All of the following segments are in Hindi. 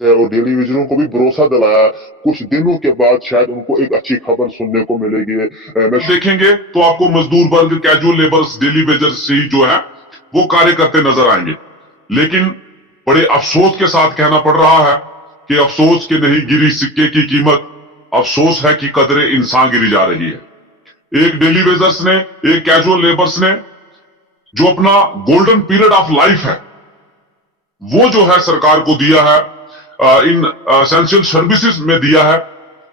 से और डेली वेजरों को भी भरोसा दिलाया। कुछ दिनों के बाद शायद उनको एक अच्छी खबर सुनने को मिलेगी। मैं देखेंगे तो आपको मजदूर वर्ग, कैजुअल लेबर्स, डेली वेजर्स ही जो है वो कार्य करते नजर आएंगे। लेकिन बड़े अफसोस के साथ कहना पड़ रहा है कि अफसोस के नहीं गिरी सिक्के की कीमत, अफसोस है कि कदरे इंसान गिरी जा रही है। एक डेली वेजर्स ने, एक कैजुअल लेबर्स ने जो अपना गोल्डन पीरियड ऑफ लाइफ है वो जो है सरकार को दिया है, इन एसेंशियल सर्विसेज में दिया है,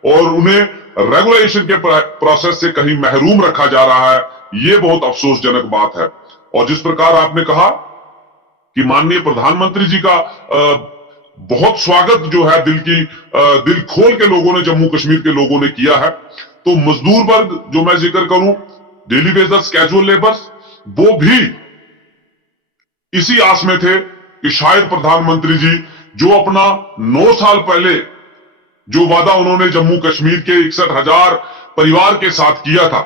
और उन्हें रेगुलेशन के प्रोसेस से कहीं महरूम रखा जा रहा है। ये बहुत अफसोसजनक बात है। और जिस प्रकार आपने कहा कि माननीय प्रधानमंत्री जी का बहुत स्वागत जो है दिल खोल के लोगों ने, जम्मू कश्मीर के लोगों ने किया है, तो मजदूर वर्ग जो मैं जिक्र करूं, डेली वेजर्स, कैजुअल लेबर्स, वो भी इसी आस में थे कि शायद प्रधानमंत्री जी जो अपना 9 साल पहले जो वादा उन्होंने जम्मू कश्मीर के 61,000 परिवार के साथ किया था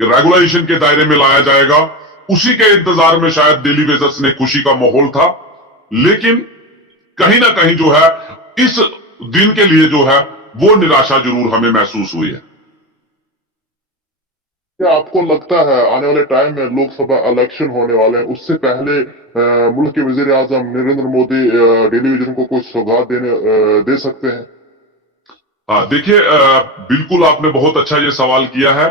कि रेगुलेशन के दायरे में लाया जाएगा, उसी के इंतजार में शायद डेली वेजर्स ने खुशी का माहौल था। लेकिन कहीं ना कहीं जो है इस दिन के लिए जो है वो निराशा जरूर हमें महसूस हुई है। क्या आपको लगता है आने वाले टाइम में लोकसभा इलेक्शन होने वाले हैं, उससे पहले मुल्क के वजीर आजम नरेंद्र मोदी डेली वेजरों को कोई सौगात दे सकते हैं? हाँ, देखिए, बिल्कुल आपने बहुत अच्छा ये सवाल किया है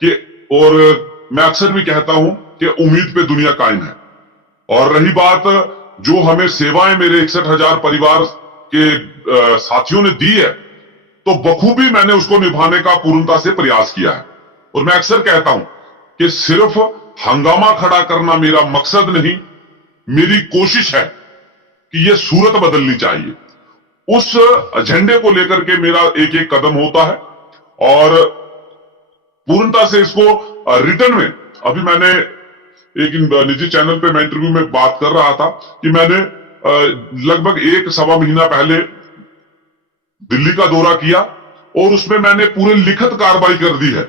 कि, और मैं अक्सर भी कहता हूं कि उम्मीद पे दुनिया कायम है। और रही बात जो हमें सेवाएं मेरे 61,000 परिवार के साथियों ने दी है, तो बखूबी मैंने उसको निभाने का पूर्णता से प्रयास किया है। और मैं अक्सर कहता हूं कि सिर्फ हंगामा खड़ा करना मेरा मकसद नहीं, मेरी कोशिश है कि यह सूरत बदलनी चाहिए। उस एजेंडे को लेकर के मेरा एक एक कदम होता है, और पूर्णता से इसको रिटर्न में, अभी मैंने एक निजी चैनल पे मैं इंटरव्यू में बात कर रहा था कि मैंने लगभग 1 सवा महीना पहले दिल्ली का दौरा किया, और उसमें मैंने पूरे लिखित कार्रवाई कर दी है,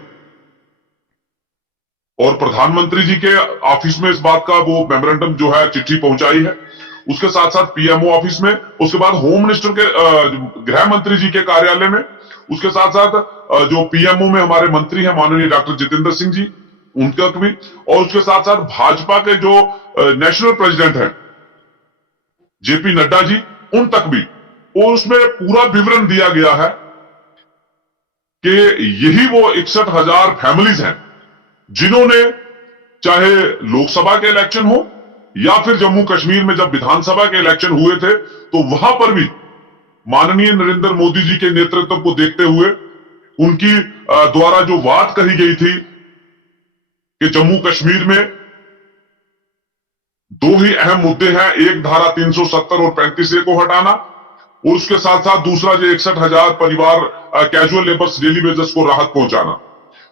और प्रधानमंत्री जी के ऑफिस में इस बात का वो मेमोरेंडम जो है, चिट्ठी पहुंचाई है, उसके साथ साथ पीएमओ ऑफिस में, उसके बाद होम मिनिस्टर के, गृह मंत्री जी के कार्यालय में, उसके साथ साथ जो पीएमओ में हमारे मंत्री हैं माननीय डॉक्टर जितेंद्र सिंह जी, उनका भी, और उसके साथ साथ भाजपा के जो नेशनल प्रेसिडेंट हैं जेपी नड्डा जी, उन तक भी। और उसमें पूरा विवरण दिया गया है कि यही वो 61,000 फैमिलीज हैं जिन्होंने, चाहे लोकसभा के इलेक्शन हो या फिर जम्मू कश्मीर में जब विधानसभा के इलेक्शन हुए थे, तो वहां पर भी माननीय नरेंद्र मोदी जी के नेतृत्व को देखते हुए उनकी द्वारा जो बात कही गई थी कि जम्मू कश्मीर में दो ही अहम मुद्दे हैं, एक धारा 370 और 35A को हटाना, और उसके साथ साथ दूसरा जो 61,000 परिवार कैजुअल लेबर्स, डेली वेजर्स को राहत पहुंचाना।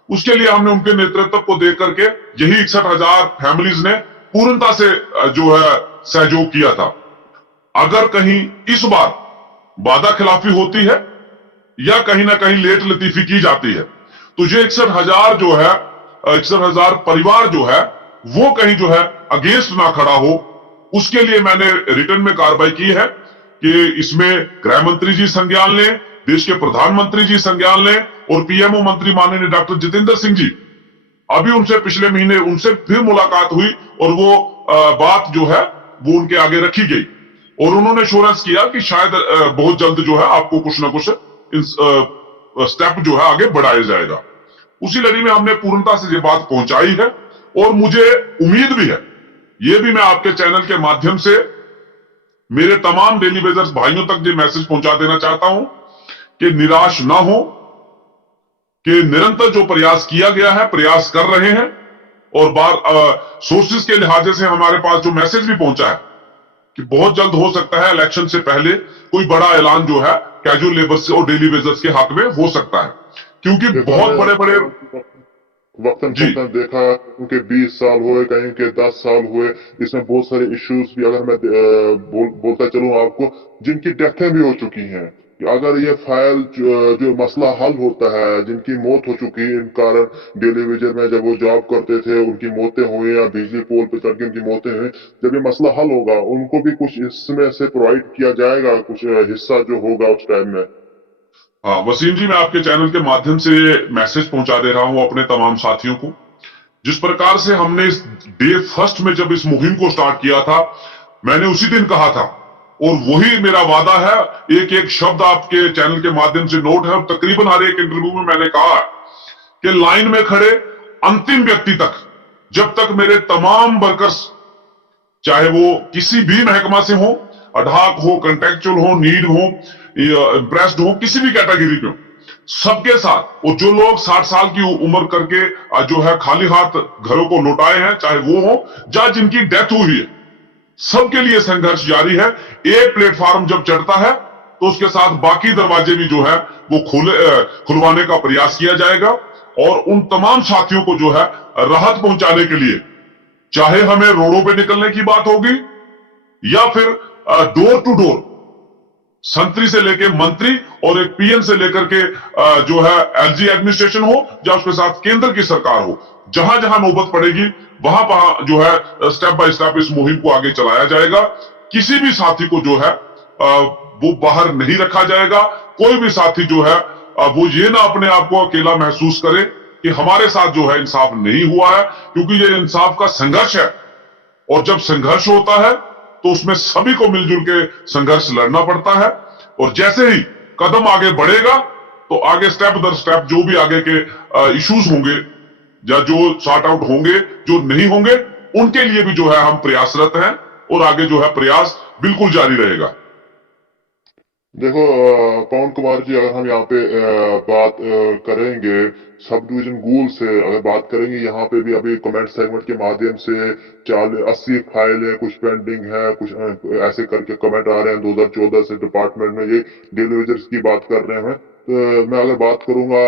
उसके लिए हमने उनके नेतृत्व को देख करके यही 61,000 फैमिलीज ने पूर्णता से जो है सहयोग किया था। अगर कहीं इस बार वादा खिलाफी होती है या कहीं ना कहीं लेट लतीफी की जाती है, तो ये 61,000 जो है, 61,000 परिवार जो है, वो कहीं जो है अगेंस्ट ना खड़ा हो, उसके लिए मैंने रिटर्न में कार्रवाई की है कि इसमें गृह मंत्री जी संज्ञान लें, देश के प्रधानमंत्री जी संज्ञान लें, और पीएमओ मंत्री माननीय डॉक्टर जितेंद्र सिंह जी, अभी उनसे पिछले महीने उनसे फिर मुलाकात हुई, और वो बात जो है वो उनके आगे रखी गई, और उन्होंने एश्योरेंस किया कि शायद बहुत जल्द जो है आपको कुछ ना कुछ स्टेप जो है आगे बढ़ाया जाएगा। उसी लड़ी में हमने पूर्णता से ये बात पहुंचाई है, और मुझे उम्मीद भी है, ये भी मैं आपके चैनल के माध्यम से मेरे तमाम डेली वेजर्स भाइयों तक ये मैसेज पहुंचा देना चाहता हूं कि निराश ना हो, कि निरंतर जो प्रयास किया गया है, प्रयास कर रहे हैं, और सोर्सेज के लिहाजे से हमारे पास जो मैसेज भी पहुंचा है कि बहुत जल्द हो सकता है इलेक्शन से पहले कोई बड़ा ऐलान जो है कैजुअल लेबर्स और डेली वेजर्स के हक में हो सकता है, क्योंकि बहुत बड़े बड़े, वक्तन जी, फवक्तन देखा, उनके 20 साल हुए, कहीं के 10 साल हुए। इसमें बहुत सारे इश्यूज भी, अगर मैं बोलता चलूं आपको, जिनकी डेथें भी हो चुकी हैं, कि अगर ये फाइल जो मसला हल होता है, जिनकी मौत हो चुकी है इन कारण, टेलीविजन में जब वो जॉब करते थे उनकी मौतें हुई या बिजली पोल पे चढ़ के उनकी मौतें हुई, जब ये मसला हल होगा उनको भी कुछ इसमें से प्रोवाइड किया जाएगा, कुछ हिस्सा जो होगा उस टाइम में। हाँ वसीम जी, मैं आपके चैनल के माध्यम से मैसेज पहुंचा दे रहा हूं अपने तमाम साथियों को। जिस प्रकार से हमने इस डे फर्स्ट में जब इस मुहिम को स्टार्ट किया था, मैंने उसी दिन कहा था, और वही मेरा वादा है, एक एक शब्द आपके चैनल के माध्यम से नोट है, और तकरीबन हर एक इंटरव्यू में मैंने कहा कि लाइन में खड़े अंतिम व्यक्ति तक, जब तक मेरे तमाम वर्कर्स, चाहे वो किसी भी महकमा से हो, अडाक हो, कंट्रेक्चुअल हो, नीड हो, इम्प्रेस्ड हो, किसी भी कैटेगरी पे हो, सबके साथ, और जो लोग 60 साल की उम्र करके जो है खाली हाथ घरों को लौटाए हैं, चाहे वो हो या जिनकी डेथ हुई है, सबके लिए संघर्ष जारी है। एक प्लेटफॉर्म जब चढ़ता है तो उसके साथ बाकी दरवाजे भी जो है वो खुलवाने का प्रयास किया जाएगा, और उन तमाम साथियों को जो है राहत पहुंचाने के लिए, चाहे हमें रोडों पे निकलने की बात होगी या फिर डोर टू डोर, संतरी से लेके मंत्री और एक पीएम से लेकर के जो है एलजी एडमिनिस्ट्रेशन हो या उसके साथ केंद्र की सरकार हो, जहां जहां नौबत पड़ेगी वहां वहां जो है स्टेप बाय स्टेप इस मुहिम को आगे चलाया जाएगा। किसी भी साथी को जो है वो बाहर नहीं रखा जाएगा। कोई भी साथी जो है वो ये ना अपने आप को अकेला महसूस करे कि हमारे साथ जो है इंसाफ नहीं हुआ है, क्योंकि ये इंसाफ का संघर्ष है, और जब संघर्ष होता है तो उसमें सभी को मिलजुल के संघर्ष लड़ना पड़ता है। और जैसे ही कदम आगे बढ़ेगा तो आगे स्टेप दर स्टेप जो भी आगे के इश्यूज होंगे या जो सॉर्ट आउट होंगे, जो नहीं होंगे, उनके लिए भी जो है हम प्रयासरत हैं, और आगे जो है प्रयास बिल्कुल जारी रहेगा। देखो पवन कुमार जी, अगर हम यहाँ पे बात करेंगे सब डिवीजन गूल से, अगर बात करेंगे यहाँ पे भी अभी कमेंट सेगमेंट के माध्यम से 80 फाइलें कुछ पेंडिंग है, कुछ ऐसे करके कमेंट आ रहे हैं 2014 से डिपार्टमेंट में, ये डेली वेजर्स की बात कर रहे हैं। तो मैं अगर बात करूंगा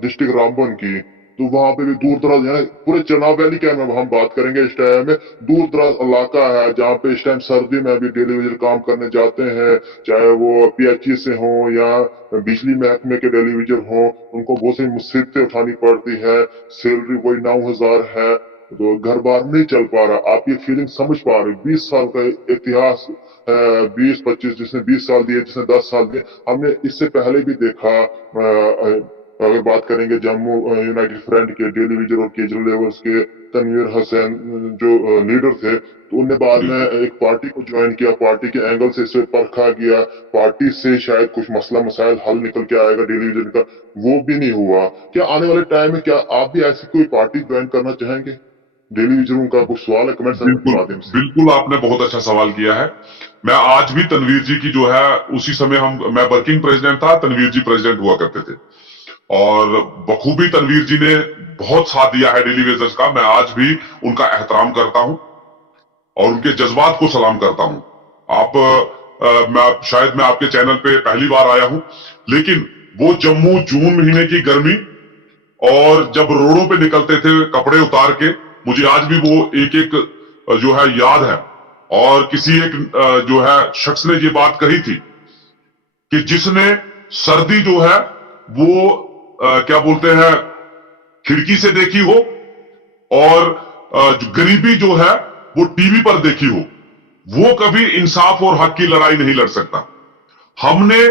डिस्ट्रिक्ट रामबन की, तो वहां पे भी दूर दराज है, पूरे चनाब वैली का हम बात करेंगे इस टाइम में, दूर दराज इलाका है जहाँ पे इस टाइम सर्दी में भी डेलीवेजर काम करने जाते हैं, चाहे वो पीएचई से हो या बिजली महकमे के डेलीवेजर हो, उनको बहुत सी मुसीबतें उठानी पड़ती है। सैलरी कोई 9,000 है, तो घर बार नहीं चल पा रहा। आप ये फीलिंग समझ पा रहे, 20 साल का इतिहास, 20-25, जिसने 20 साल दिए, जिसने 10 साल दिए, हमने इससे पहले भी देखा। अगर बात करेंगे जम्मू यूनाइटेड फ्रंट के डेली विजर और केजरीवाल लेवल्स के तनवीर हसैन जो लीडर थे, तो उनने बाद में एक पार्टी को ज्वाइन किया, पार्टी के एंगल से इसे परखा गया, पार्टी से शायद कुछ मसला मसाइल हल निकल के आएगा डेली विजन का, वो भी नहीं हुआ। क्या आने वाले टाइम में क्या आप भी ऐसी कोई पार्टी ज्वाइन करना चाहेंगे? डेली विजरों का कुछ सवाल है कमेंट के माध्यम से। बिल्कुल, आपने बहुत अच्छा सवाल किया है। मैं आज भी तनवीर जी की जो है, उसी समय मैं वर्किंग प्रेसिडेंट था, तनवीर जी प्रेसिडेंट हुआ करते थे, और बखूबी तनवीर जी ने बहुत साथ दिया है डेली वेजर्स का। मैं आज भी उनका एहतराम करता हूं और उनके जज्बात को सलाम करता हूं। शायद मैं आपके चैनल पे पहली बार आया हूं, लेकिन वो जम्मू जून महीने की गर्मी और जब रोडों पे निकलते थे कपड़े उतार के, मुझे आज भी वो एक एक जो है याद है। और किसी एक जो है शख्स ने ये बात कही थी कि जिसने सर्दी जो है वो क्या बोलते हैं खिड़की से देखी हो, और गरीबी जो है वो टीवी पर देखी हो, वो कभी इंसाफ और हक की लड़ाई नहीं लड़ सकता। हमने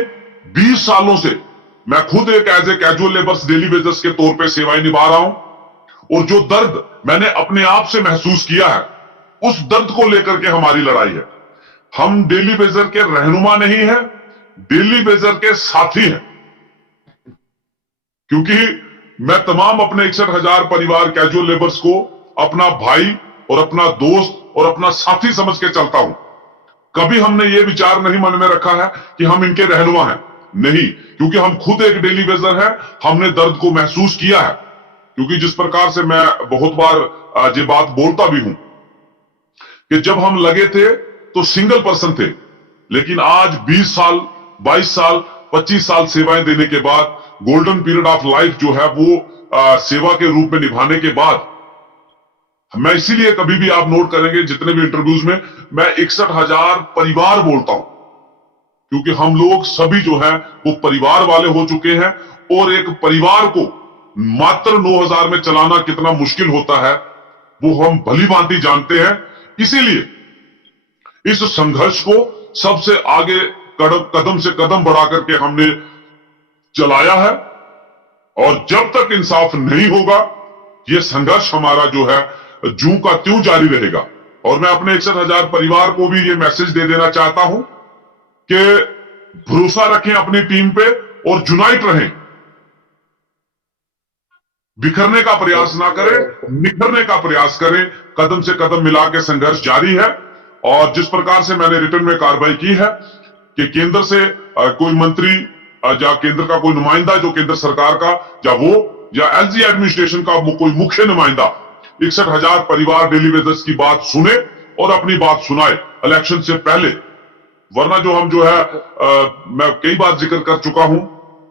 20 सालों से, मैं खुद एक as a casual labours daily wagers के तौर पे सेवाएं निभा रहा हूं, और जो दर्द मैंने अपने आप से महसूस किया है, उस दर्द को लेकर के हमारी लड़ाई है। हम डेली वेजर के रहनुमा नहीं है, डेली वेजर के साथी हैं, क्योंकि मैं तमाम अपने 61,000 परिवार कैजुअल लेबर्स को अपना भाई और अपना दोस्त और अपना साथी समझ के चलता हूं। कभी हमने ये विचार नहीं मन में रखा है कि हम इनके रहनुमा हैं, नहीं, क्योंकि हम खुद एक डेली वेजर हैं। हमने दर्द को महसूस किया है, क्योंकि जिस प्रकार से मैं बहुत बार ये बात बोलता भी हूं कि जब हम लगे थे तो सिंगल पर्सन थे, लेकिन आज 20 साल 22 साल 25 साल सेवाएं देने के बाद, गोल्डन पीरियड ऑफ लाइफ जो है वो सेवा के रूप में निभाने के बाद, मैं इसीलिए कभी भी आप नोट करेंगे जितने भी इंटरव्यूज में मैं 61,000 परिवार बोलता हूं, क्योंकि हम लोग सभी जो है वो परिवार वाले हो चुके हैं, और एक परिवार को मात्र 9,000 में चलाना कितना मुश्किल होता है वो हम भली भांति जानते हैं। इसीलिए इस संघर्ष को सबसे आगे कदम से कदम बढ़ा करके हमने चलाया है, और जब तक इंसाफ नहीं होगा यह संघर्ष हमारा जो है जूं का त्यों जारी रहेगा। और मैं अपने 61,000 परिवार को भी ये मैसेज दे देना चाहता हूं कि भरोसा रखें अपनी टीम पे और यूनाइट रहें, बिखरने का प्रयास ना करें, निखरने का प्रयास करें। कदम से कदम मिला के संघर्ष जारी है। और जिस प्रकार से मैंने रिटर्न में कार्रवाई की है कि केंद्र से कोई मंत्री या केंद्र का कोई नुमाइंदा जो केंद्र सरकार का या एलजी एडमिनिस्ट्रेशन का कोई मुख्य नुमाइंदा 61,000 परिवार डेली वेजर्स की बात सुने और अपनी बात सुनाए इलेक्शन से पहले। वरना जो हम मैं कई बार जिक्र कर चुका हूं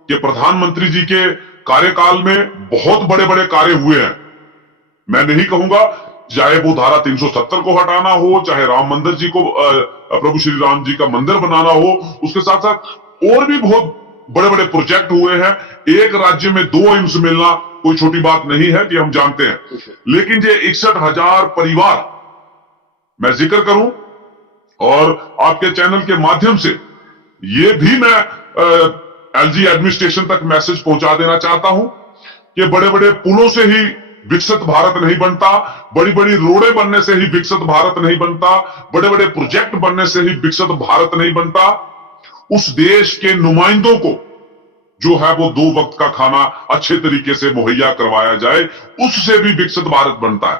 कि प्रधानमंत्री जी के कार्यकाल में बहुत बड़े बड़े कार्य हुए हैं। मैं नहीं कहूंगा चाहे वो धारा 370 को हटाना हो, चाहे राम मंदिर जी को प्रभु श्री राम जी का मंदिर बनाना हो, उसके साथ साथ और भी बहुत बड़े बड़े प्रोजेक्ट हुए हैं। एक राज्य में 2 एम्स मिलना कोई छोटी बात नहीं है कि हम जानते हैं। लेकिन ये 61,000 परिवार मैं जिक्र करूं, और आपके चैनल के माध्यम से ये भी मैं एलजी एडमिनिस्ट्रेशन तक मैसेज पहुंचा देना चाहता हूं कि बड़े बड़े पुलों से ही विकसित भारत नहीं बनता, बड़ी बड़ी रोडें बनने से ही विकसित भारत नहीं बनता, बड़े बड़े प्रोजेक्ट बनने से ही विकसित भारत नहीं बनता। उस देश के नुमाइंदों को जो है वो 2 वक्त का खाना अच्छे तरीके से मुहैया करवाया जाए, उससे भी विकसित भारत बनता है।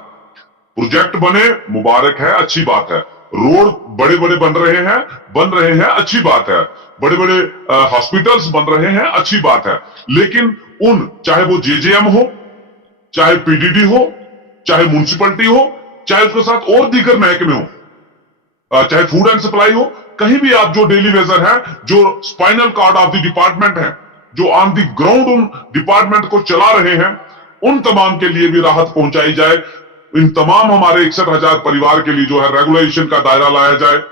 प्रोजेक्ट बने मुबारक है, अच्छी बात है। रोड बड़े बड़े बन रहे हैं, अच्छी बात है। बड़े बड़े हॉस्पिटल्स बन रहे हैं, अच्छी बात है। लेकिन चाहे वो जेजेएम हो, चाहे पीडीडी हो, चाहे म्युनिसिपैलिटी हो, चाहे उसके साथ और दीगर महकमे हो, चाहे फूड एंड सप्लाई हो, कहीं भी आप जो डेली वेजर हैं, जो spinal cord of the department हैं, जो ऑन द ग्राउंड उन डिपार्टमेंट को चला रहे हैं, उन तमाम के लिए भी राहत पहुंचाई जाए। इन तमाम हमारे 61,000 परिवार के लिए जो है रेगुलेशन का दायरा लाया जाए,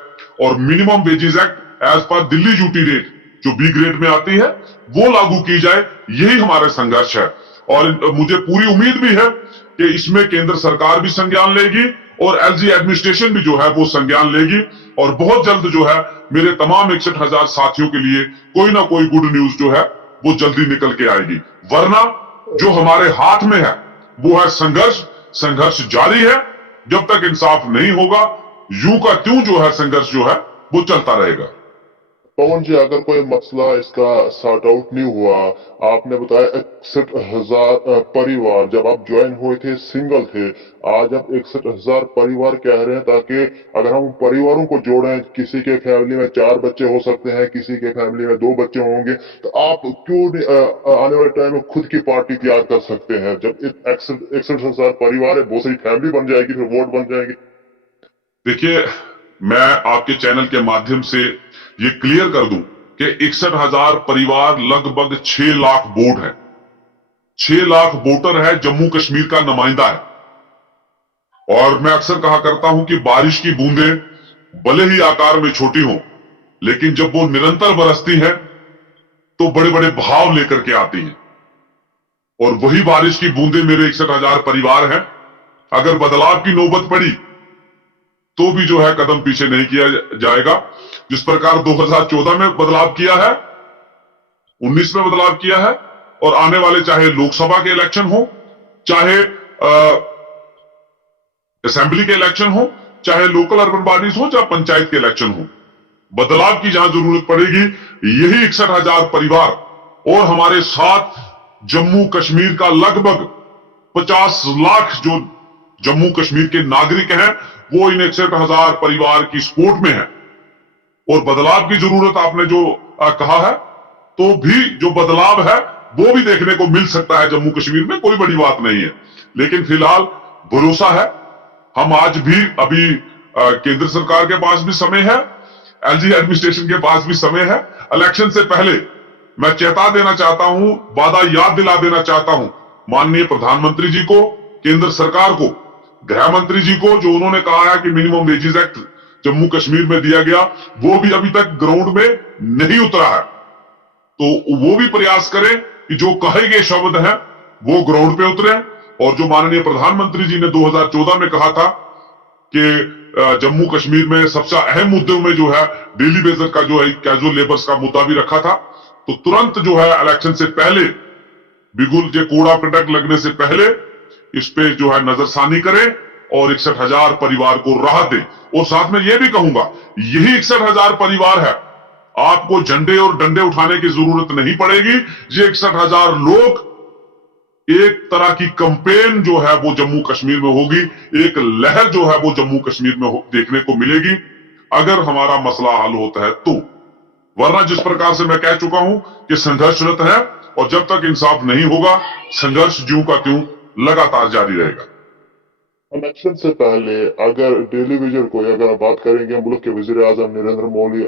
और मिनिमम वेजेस एक्ट एज पर दिल्ली ड्यूटी रेट जो बी ग्रेड में आती है वो लागू की जाए। यही हमारा संघर्ष है, और मुझे पूरी उम्मीद भी है कि इसमें केंद्र सरकार भी संज्ञान लेगी और एलजी एडमिनिस्ट्रेशन भी जो है वो संज्ञान लेगी, और बहुत जल्द जो है मेरे तमाम 61,000 साथियों के लिए कोई ना कोई गुड न्यूज जो है वो जल्दी निकल के आएगी। वरना जो हमारे हाथ में है वो है संघर्ष जारी है। जब तक इंसाफ नहीं होगा यूं का त्यों जो है संघर्ष जो है वो चलता रहेगा। पवन जी, अगर कोई मसला इसका सॉर्ट आउट नहीं हुआ, आपने बताया 61,000 परिवार जब आप ज्वाइन हुए थे सिंगल थे, आज आप 61,000 परिवार कह रहे हैं, ताकि अगर हम परिवारों को जोड़ें, किसी के फैमिली में 4 बच्चे हो सकते हैं, किसी के फैमिली में 2 बच्चे होंगे, तो आप क्यों आने वाले टाइम में खुद की पार्टी तैयार कर सकते हैं? जब 61,000 परिवार है, बहुत सारी फैमिली बन जाएगी, फिर वोट बन जाएंगे। देखिए, मैं आपके चैनल के माध्यम से ये क्लियर कर दूं कि 61,000 परिवार लगभग 6 लाख वोट है, 6 लाख वोटर है, जम्मू कश्मीर का नुमाइंदा है। और मैं अक्सर कहा करता हूं कि बारिश की बूंदें भले ही आकार में छोटी हों, लेकिन जब वो निरंतर बरसती है तो बड़े बड़े बहाव लेकर के आती है। और वही बारिश की बूंदें मेरे 61,000 परिवार हैं। अगर बदलाव की नौबत पड़ी तो भी जो है कदम पीछे नहीं किया जाएगा। जिस प्रकार 2014 में बदलाव किया है, 19 में बदलाव किया है, और आने वाले चाहे लोकसभा के इलेक्शन हो, चाहे असेंबली के इलेक्शन हो, चाहे लोकल अर्बन बॉडीज हो, चाहे पंचायत के इलेक्शन हो, बदलाव की जहां जरूरत पड़ेगी यही 61,000 परिवार और हमारे साथ जम्मू कश्मीर का लगभग 50 लाख जो जम्मू कश्मीर के नागरिक हैं वो इन 61,000 परिवार की सपोर्ट में है। और बदलाव की जरूरत आपने जो कहा है, तो भी जो बदलाव है वो भी देखने को मिल सकता है जम्मू कश्मीर में, कोई बड़ी बात नहीं है। लेकिन फिलहाल भरोसा है, हम आज भी अभी केंद्र सरकार के पास भी समय है, एलजी एडमिनिस्ट्रेशन के पास भी समय है। इलेक्शन से पहले मैं चेता देना चाहता हूं, वादा याद दिला देना चाहता हूं माननीय प्रधानमंत्री जी को, केंद्र सरकार को, गृह मंत्री जी को, जो उन्होंने कहा है कि minimum wages act Jammu Kashmir में दिया गया, वो भी अभी तक ग्राउंड में नहीं उतरा है। तो वो भी प्रयास करें कि जो कहे गए शब्द हैं वो ग्राउंड पे उतरे। और जो माननीय प्रधानमंत्री जी ने 2014 में कहा था कि जम्मू कश्मीर में सबसे अहम मुद्दों में जो है डेली वेजर का जो है कैजुअल लेबर्स का मुद्दा भी रखा था, तो तुरंत जो है इलेक्शन से पहले बिगुल जे कूड़ा कटक लगने से पहले इस पे जो है नजरसानी करें और 61,000 परिवार को राहत दे। और साथ में यह भी कहूंगा, यही 61,000 परिवार है, आपको झंडे और डंडे उठाने की जरूरत नहीं पड़ेगी। ये 61,000 लोग, एक तरह की कंपेन जो है वो जम्मू कश्मीर में होगी, एक लहर जो है वो जम्मू कश्मीर में देखने को मिलेगी, अगर हमारा मसला हल होता है तो। वरना जिस प्रकार से मैं कह चुका हूं कि संघर्षरत है, और जब तक इंसाफ नहीं होगा संघर्ष ज्यों का त्यों लगातार जारी रहेगा। इलेक्शन से पहले अगर डेली विजन को अगर आप बात करेंगे, मुल्क के वजीर आजम नरेंद्र मोदी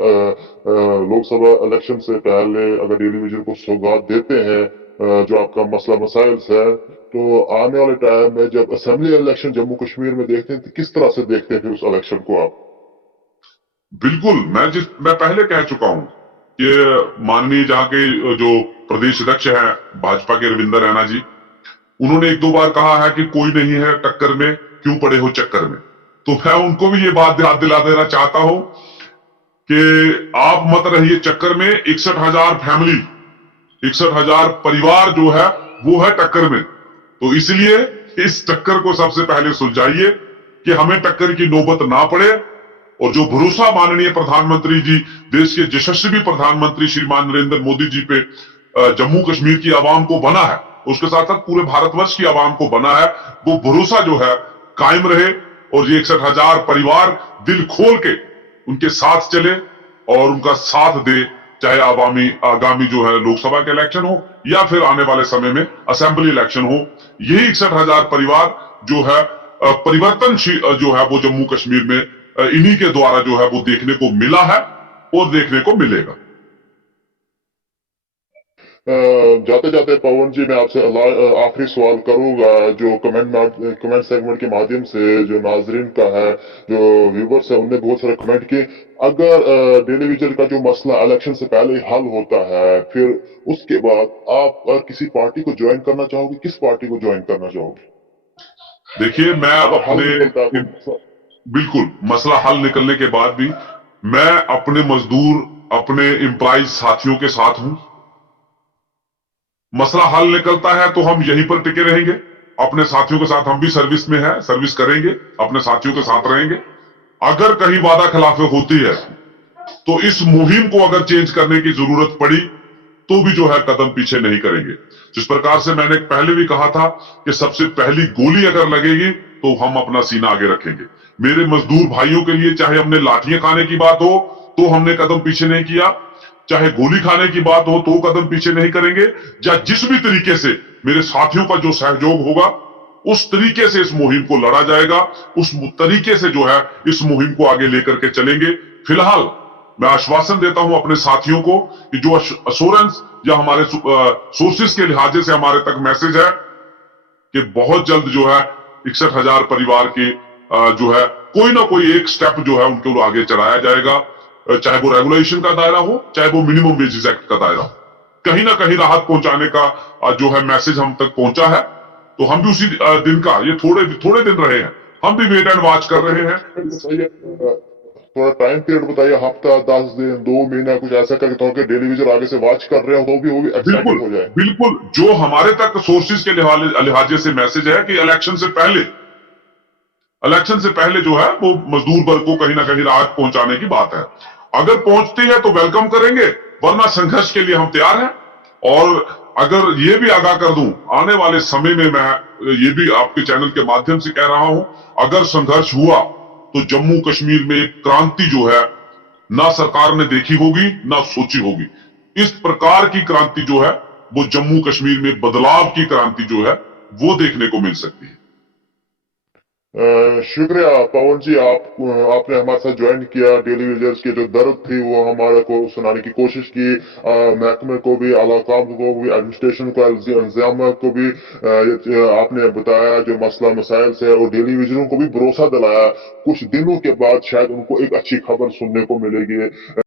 लोकसभा इलेक्शन से पहले अगर डेली विजन को सौगात देते हैं जो आपका मसला मसाइल है, तो आने वाले टाइम में जब असेंबली इलेक्शन जम्मू कश्मीर में देखते हैं तो किस तरह से देखते हैं फिर उस इलेक्शन को आप? बिल्कुल, मैं पहले कह चुका हूं कि माननीय जहां के जो प्रदेश अध्यक्ष है भाजपा के रविंदर रैना जी, उन्होंने एक दो बार कहा है कि कोई नहीं है टक्कर में, क्यों पड़े हो चक्कर में। तो मैं उनको भी ये बात याद दिला देना चाहता हूं कि आप मत रहिए चक्कर में। 61,000 फैमिली, 61,000 परिवार जो है वो है टक्कर में। तो इसलिए इस टक्कर को सबसे पहले सुलझाइए कि हमें टक्कर की नौबत ना पड़े। और जो भरोसा माननीय प्रधानमंत्री जी, देश के यशस्वी प्रधानमंत्री श्रीमान नरेंद्र मोदी जी पे जम्मू कश्मीर की आवाम को बना है, उसके साथ साथ पूरे भारतवर्ष की आवाम को बना है, वो भरोसा जो है कायम रहे। और ये 61,000 परिवार दिल खोल के उनके साथ चले और उनका साथ दे, चाहे आगामी जो है लोकसभा के इलेक्शन हो या फिर आने वाले समय में असेंबली इलेक्शन हो। यही 61,000 परिवार जो है परिवर्तन जो है वो जम्मू कश्मीर में इन्हीं के द्वारा जो है वो देखने को मिला है और देखने को मिलेगा। जाते जाते पवन जी, मैं आपसे आखिरी सवाल करूंगा, जो कमेंट सेगमेंट के माध्यम से जो नाजरीन का है, जो व्यूवर्स है, उनने बहुत सारे कमेंट किए। अगर डेली विजन का जो मसला इलेक्शन से पहले हल होता है, फिर उसके बाद आप किसी पार्टी को ज्वाइन करना चाहोगे, किस पार्टी को ज्वाइन करना चाहोगे? देखिए, मैं अपने बिल्कुल मसला हल निकलने के बाद भी मैं अपने मजदूर, अपने एम्प्लॉइज साथियों के साथ हूं। मसला हल निकलता है तो हम यहीं पर टिके रहेंगे, अपने साथियों के साथ। हम भी सर्विस में हैं, सर्विस करेंगे, अपने साथियों के साथ रहेंगे। अगर कहीं वादा खिलाफी होती है तो इस मुहिम को अगर चेंज करने की जरूरत पड़ी तो भी जो है कदम पीछे नहीं करेंगे। जिस प्रकार से मैंने पहले भी कहा था कि सबसे पहली गोली अगर लगेगी तो हम अपना सीना आगे रखेंगे। मेरे मजदूर भाइयों के लिए चाहे हमने लाठियां खाने की बात हो तो हमने कदम पीछे नहीं किया, चाहे गोली खाने की बात हो तो कदम पीछे नहीं करेंगे, या जिस भी तरीके से मेरे साथियों का जो सहयोग होगा उस तरीके से इस मुहिम को लड़ा जाएगा, उस तरीके से जो है इस मुहिम को आगे लेकर के चलेंगे। फिलहाल मैं आश्वासन देता हूं अपने साथियों को कि जो अश्योरेंस या हमारे सोर्सेस के लिहाजे से हमारे तक मैसेज है कि बहुत जल्द जो है 61,000 परिवार के जो है कोई ना कोई एक स्टेप जो है उनके आगे चढ़ाया जाएगा, चाहे वो रेगुलेशन का दायरा हो, चाहे वो मिनिमम वेजेस एक्ट का दायरा हो। कहीं ना कहीं राहत पहुंचाने का जो है मैसेज हम तक पहुंचा है, तो हम भी उसी दिन का, ये थोड़े दिन रहे हैं, हम भी वेट एंड वॉच कर रहे हैं। थोड़ा टाइम पीरियड बताइए, हफ्ता, 10 दिन, 2 महीना, कुछ ऐसा करके तो डेली विजन आगे से वॉच कर रहे हो तो भी वो भी एक्साइटेड हो जाए। बिल्कुल, जो हमारे तक सोर्सेज के लिहाजे से मैसेज है कि इलेक्शन से पहले जो है वो मजदूर वर्ग को कहीं ना कहीं राहत पहुंचाने की बात है। अगर पहुंचती है तो वेलकम करेंगे, वरना संघर्ष के लिए हम तैयार हैं। और अगर ये भी आगाह कर दूं, आने वाले समय में मैं ये भी आपके चैनल के माध्यम से कह रहा हूं, अगर संघर्ष हुआ तो जम्मू कश्मीर में एक क्रांति जो है ना सरकार ने देखी होगी ना सोची होगी। इस प्रकार की क्रांति जो है वो जम्मू कश्मीर में बदलाव की क्रांति जो है वो देखने को मिल सकती है। शुक्रिया पवन जी, आपने हमारे साथ ज्वाइन किया। डेली वेजर्स की जो दर्द थी वो हमारे को सुनाने की कोशिश की। महकमे को भी, आला काम को भी, एडमिनिस्ट्रेशन को, इंतजाम को भी आपने बताया जो मसला मसाइल से, और डेली वेजरों को भी भरोसा दिलाया। कुछ दिनों के बाद शायद उनको एक अच्छी खबर सुनने को मिलेगी।